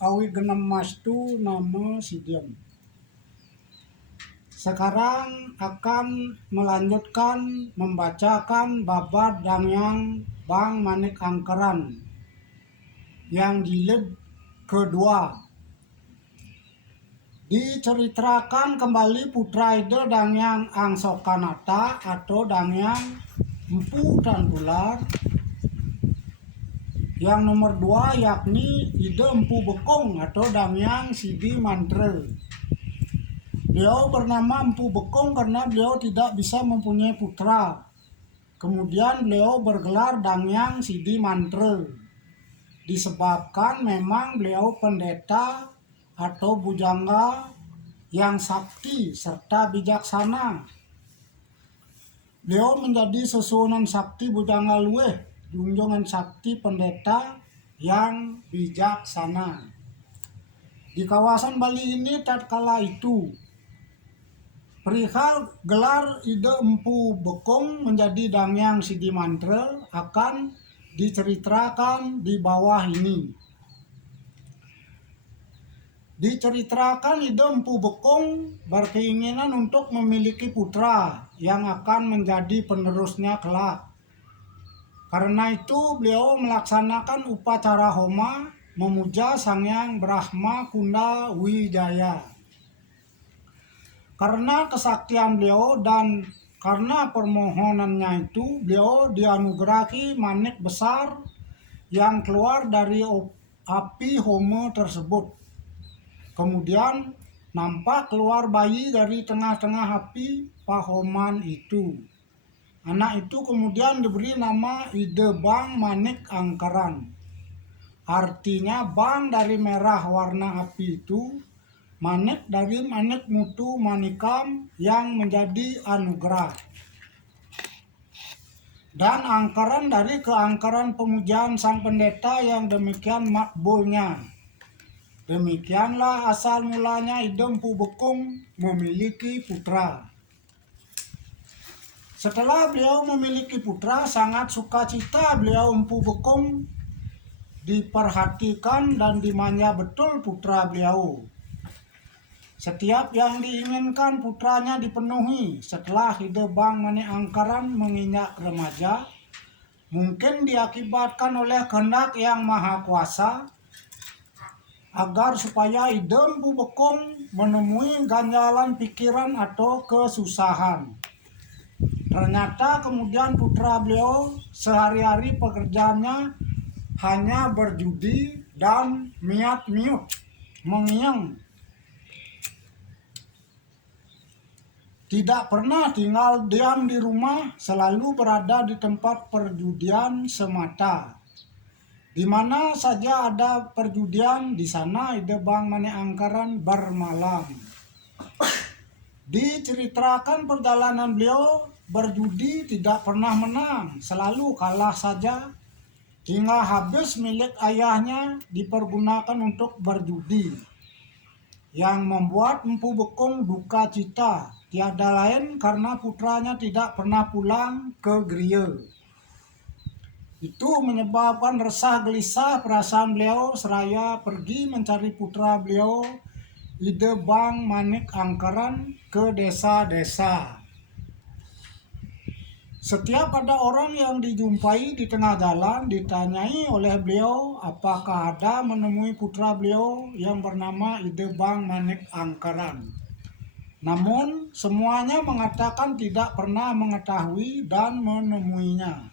awi genem mastu nama Sidiem. Sekarang akan melanjutkan membacakan babat Dangyang Bang Manik Angkeran yang jilid kedua. Diceritakan kembali putra Ide Dangyang Angsokanata atau Dangyang Empu dan Ular. Yang nomor 2 yakni Ide Empu Bekong atau Dangyang Sidi Mantre. Beliau bernama Empu Bekong karena beliau tidak bisa mempunyai putra. Kemudian beliau bergelar Dangyang Sidi Mantre. Disebabkan memang beliau pendeta atau bujangga yang sakti serta bijaksana. Beliau menjadi susunan sakti bujangga luweh, junjungan sakti pendeta yang bijaksana. Di kawasan Bali ini tatkala itu perihal gelar Ide Empu Bekong menjadi Dangyang Sidi Mantre akan diceritakan di bawah ini. Diceritakan Ide Empu Bekong berkeinginan untuk memiliki putra yang akan menjadi penerusnya kelak. Karena itu beliau melaksanakan upacara homa memuja Sang Hyang Brahma Kunda Wijaya. Karena kesaktian beliau dan karena permohonannya itu, beliau dianugerahi manik besar yang keluar dari api homa tersebut. Kemudian nampak keluar bayi dari tengah-tengah api pahoman itu. Anak itu kemudian diberi nama Ide Bang Manik Angkeran. Artinya bang dari merah warna api itu, manik dari manik mutu manikam yang menjadi anugerah. Dan angkeran dari keangkeran pemujaan sang pendeta yang demikian makbulnya. Demikianlah asal mulanya Ide Empu Bekong memiliki putra. Setelah beliau memiliki putra, sangat sukacita beliau Empu Bekong diperhatikan dan dimanja betul putra beliau. Setiap yang diinginkan putranya dipenuhi. Setelah Ide Bang Manik Angkeran menginjak remaja, mungkin diakibatkan oleh kehendak yang maha kuasa, agar supaya Ide Empu Bekong menemui ganjalan pikiran atau kesusahan. Ternyata kemudian putra beliau sehari-hari pekerjaannya hanya berjudi dan miat-miut, mengiang. Tidak pernah tinggal diam di rumah, selalu berada di tempat perjudian semata. Di mana saja ada perjudian, di sana Ide Bang Manik Angkeran bermalam. Diceritakan perjalanan beliau berjudi tidak pernah menang, selalu kalah saja, hingga habis milik ayahnya dipergunakan untuk berjudi. Yang membuat Empu Bekong duka cita, tiada lain karena putranya tidak pernah pulang ke griya. Itu menyebabkan resah gelisah perasaan beliau seraya pergi mencari putra beliau Ide Bang Manik Angkeran ke desa-desa. Setiap ada orang yang dijumpai di tengah jalan ditanyai oleh beliau apakah ada menemui putra beliau yang bernama Ide Bang Manik Angkeran. Namun semuanya mengatakan tidak pernah mengetahui dan menemuinya.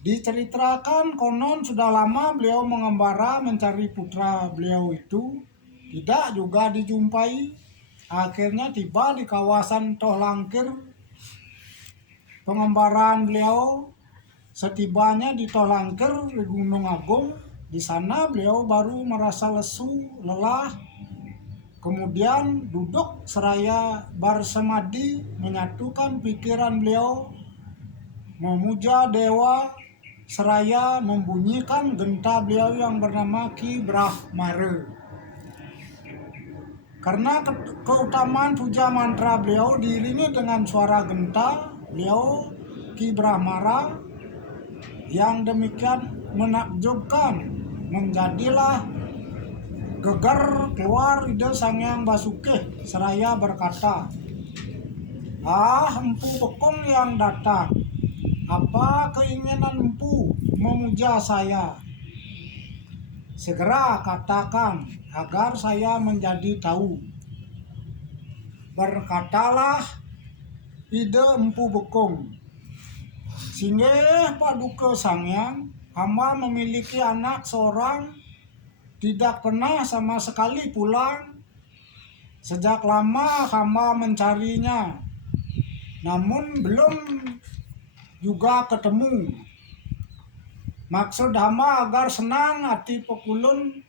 Diceritakan konon sudah lama beliau mengembara mencari putra beliau itu, tidak juga dijumpai. Akhirnya tiba di kawasan Tohlangkir pengembaraan beliau. Setibanya di Tohlangkir di Gunung Agung, di sana beliau baru merasa lesu, lelah. Kemudian duduk seraya bersemadi, menyatukan pikiran beliau, memuja dewa, seraya membunyikan genta beliau yang bernama Ki Brahmara. Karena keutamaan puja mantra beliau diiringi dengan suara genta beliau Ki Brahmara yang demikian menakjubkan, menjadilah Geger keluar ide Sang Hyang Basuki seraya berkata, Empu Bekong yang datang, apa keinginan empu memuja saya? Segera katakan agar saya menjadi tahu. Berkatalah ide Empu Bekong, Singgih Paduka Sang Hyang, hamba memiliki anak seorang, tidak pernah sama sekali pulang. Sejak lama hamba mencarinya, namun belum juga ketemu. Maksud hamba agar senang hati pekulun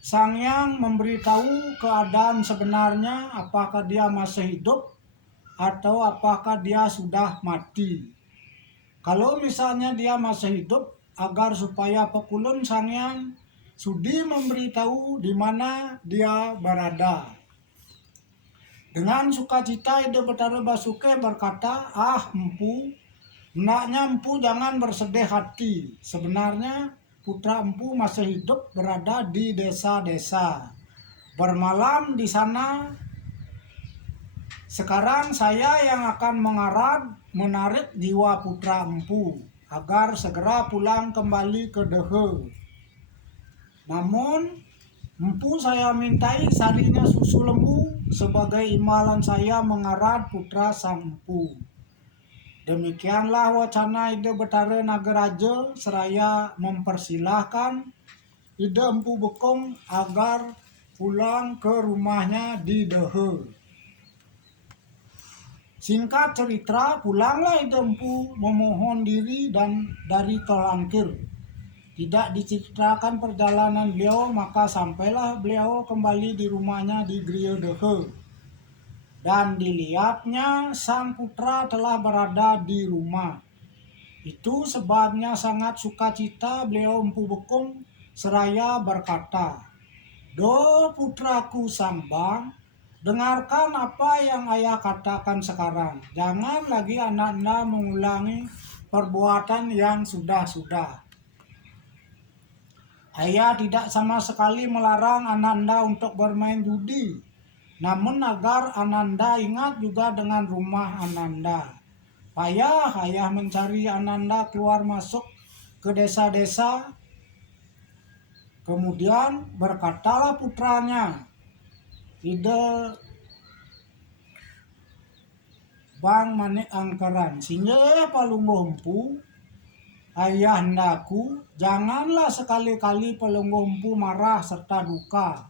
Sang Hyang memberitahu keadaan sebenarnya, apakah dia masih hidup atau apakah dia sudah mati. Kalau misalnya dia masih hidup, agar supaya pekulun Sang Hyang sudi memberitahu di mana dia berada. Dengan sukacita Ide Betara Basuki berkata, empu, hendaknya empu jangan bersedih hati. Sebenarnya putra empu masih hidup berada di desa-desa, bermalam di sana. Sekarang saya yang akan menarik jiwa putra empu agar segera pulang kembali ke Dehe. Namun empu saya mintai sarinya susu lembu sebagai imbalan saya mengarad putra sang empu. Demikianlah wacana Ide Betara Nagaraja seraya mempersilahkan Ide Empu Bekong agar pulang ke rumahnya di Dehe. Singkat cerita, pulanglah Ide Empu memohon diri dan dari Tolangkir. Tidak diceritakan perjalanan beliau, maka sampailah beliau kembali di rumahnya di Griya Dehe. Dan dilihatnya sang putra telah berada di rumah. Itu sebabnya sangat sukacita beliau Empu Bekong seraya berkata, "Do putraku Sang Bang, dengarkan apa yang ayah katakan sekarang. Jangan lagi anak anda mengulangi perbuatan yang sudah-sudah. Ayah tidak sama sekali melarang Ananda untuk bermain judi, namun agar Ananda ingat juga dengan rumah Ananda. Payah ayah mencari Ananda keluar masuk ke desa-desa." Kemudian berkatalah putranya, Ide Bang Manik Angkeran, "Singgih Palungguh Empu, ayah hendaku, janganlah sekali-kali Palungguh Empu marah serta duka.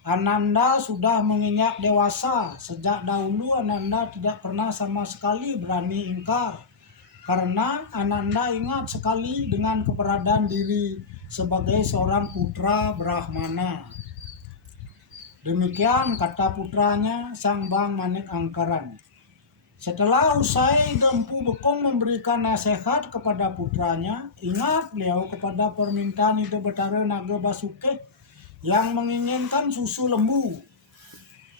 Ananda sudah menginjak dewasa. Sejak dahulu Ananda tidak pernah sama sekali berani ingkar, karena Ananda ingat sekali dengan keberadaan diri sebagai seorang putra Brahmana." Demikian kata putranya Sang Bang Manik Angkeran. Setelah usai Empu Bekong memberikan nasihat kepada putranya, ingat beliau kepada permintaan Ide Betara Naga Basuki yang menginginkan susu lembu.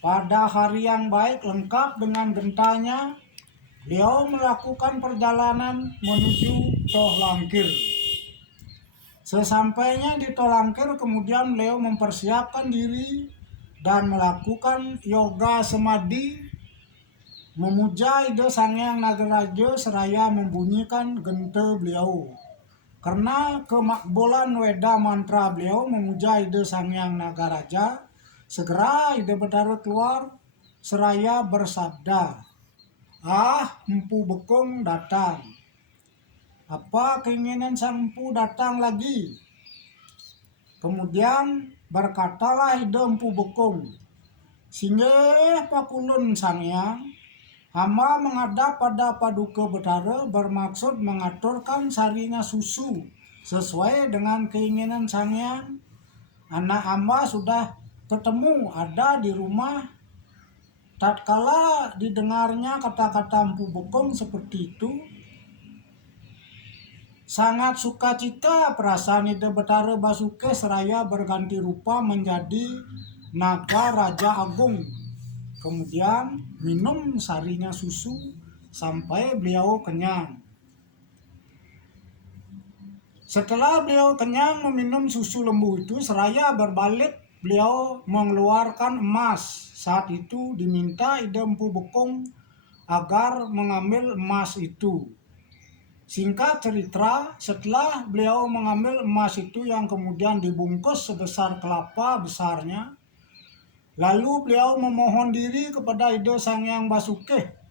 Pada hari yang baik lengkap dengan gentanya, beliau melakukan perjalanan menuju Tolangkir. Sesampainya di Tolangkir, kemudian beliau mempersiapkan diri dan melakukan yoga semadi, memuja Ide Sang Hyang Nagaraja seraya membunyikan gente beliau. Karena kemakbulan weda mantra beliau memuja Ide Sang Hyang Nagaraja, segera Ide Betara keluar seraya bersabda, Empu Bekong datang. Apa keinginan sang empu datang lagi? Kemudian berkatalah Ide Empu Bekong, "Singgih Pakulun Sang Hyang, hamba menghadap pada Paduka Betara bermaksud mengaturkan sarinya susu sesuai dengan keinginan Sang Hyang. Anak hamba sudah ketemu ada di rumah." Tatkala didengarnya kata-kata Empu Bekong seperti itu, sangat sukacita perasaan Ide Betara Basuki seraya berganti rupa menjadi naga Raja Agung. Kemudian minum sarinya susu sampai beliau kenyang. Setelah beliau kenyang meminum susu lembu itu, seraya berbalik beliau mengeluarkan emas. Saat itu diminta Ide Empu Bekung agar mengambil emas itu. Singkat cerita, setelah beliau mengambil emas itu yang kemudian dibungkus sebesar kelapa besarnya, lalu beliau memohon diri kepada Ide Sangyang Basuke.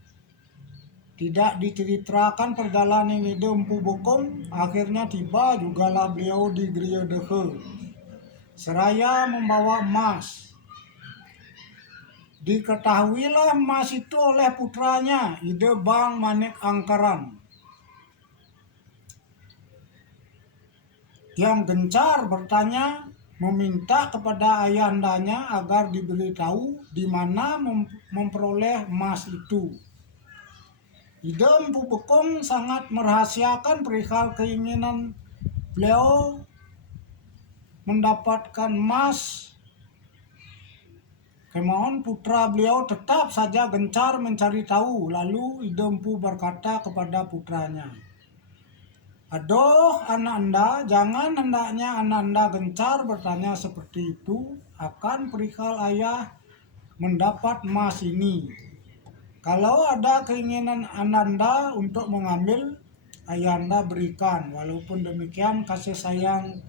Tidak diceritakan perjalanan Ide Empu Bekung, akhirnya tiba jugalah beliau di Griya Dehe, seraya membawa emas. Diketahuilah emas itu oleh putranya, Ide Bang Manik Angkeran, yang gencar bertanya meminta kepada ayahandanya agar diberitahu di mana memperoleh emas itu. Ide Empu Bekung sangat merahasiakan perihal keinginan beliau mendapatkan emas. Kemohon putra beliau tetap saja gencar mencari tahu. Lalu Ide Empu berkata kepada putranya, "Aduh anak anda, jangan hendaknya anak anda gencar bertanya seperti itu akan perihal ayah mendapat emas ini. Kalau ada keinginan Ananda untuk mengambil, ayahanda berikan." Walaupun demikian, kasih sayang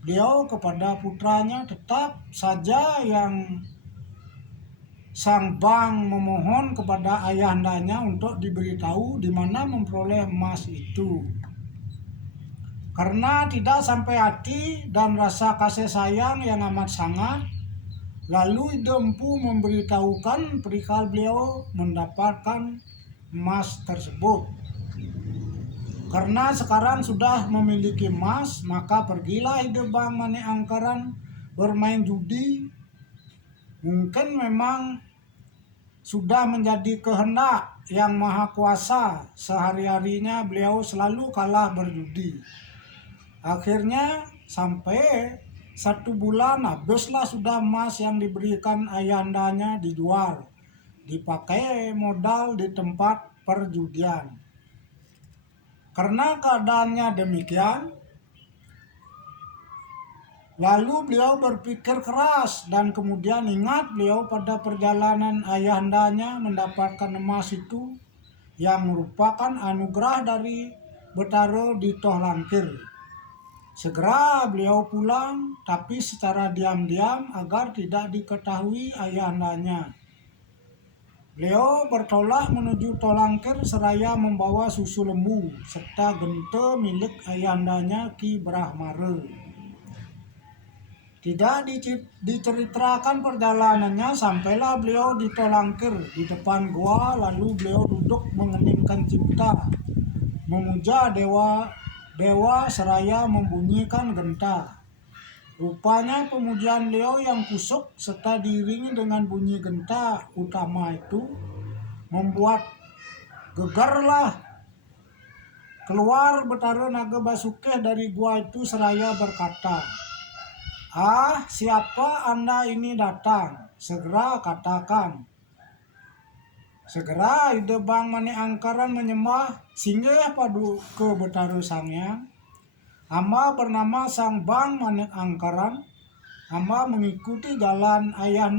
beliau kepada putranya tetap saja yang sang Bang memohon kepada ayahandanya untuk diberitahu di mana memperoleh emas itu. Karena tidak sampai hati dan rasa kasih sayang yang amat sangat, lalu Ide Empu memberitahukan perihal beliau mendapatkan emas tersebut. Karena sekarang sudah memiliki emas, maka pergilah Ide Bang Manik Angkeran bermain judi. Mungkin memang sudah menjadi kehendak yang maha kuasa, sehari-harinya beliau selalu kalah berjudi. Akhirnya sampai 1 bulan habislah sudah emas yang diberikan ayahandanya dijual, dipakai modal di tempat perjudian. Karena keadaannya demikian, lalu beliau berpikir keras dan kemudian ingat beliau pada perjalanan ayahandanya mendapatkan emas itu yang merupakan anugerah dari Betara di Toh Langkir. Segera beliau pulang, tapi secara diam-diam agar tidak diketahui ayahandanya. Beliau bertolak menuju Toh Langkir seraya membawa susu lembu serta gente milik ayahandanya Ki Brahmara. Tidak diceritakan perjalanannya, sampailah beliau di Toh Langkir. Di depan gua lalu beliau duduk mengeningkan cipta, memuja dewa seraya membunyikan genta. Rupanya pemujian beliau yang kusuk serta diiringi dengan bunyi genta utama itu membuat gegarlah keluar Betara Naga Basuke dari gua itu seraya berkata, "Ah, siapa anda ini datang? Segera katakan." Segera Ide Bang Manik Angkeran menyembah, "Singgih padu ke Betara Sangyang. Hamba bernama Sang Bang Manik Angkeran. Hamba mengikuti jalan ayah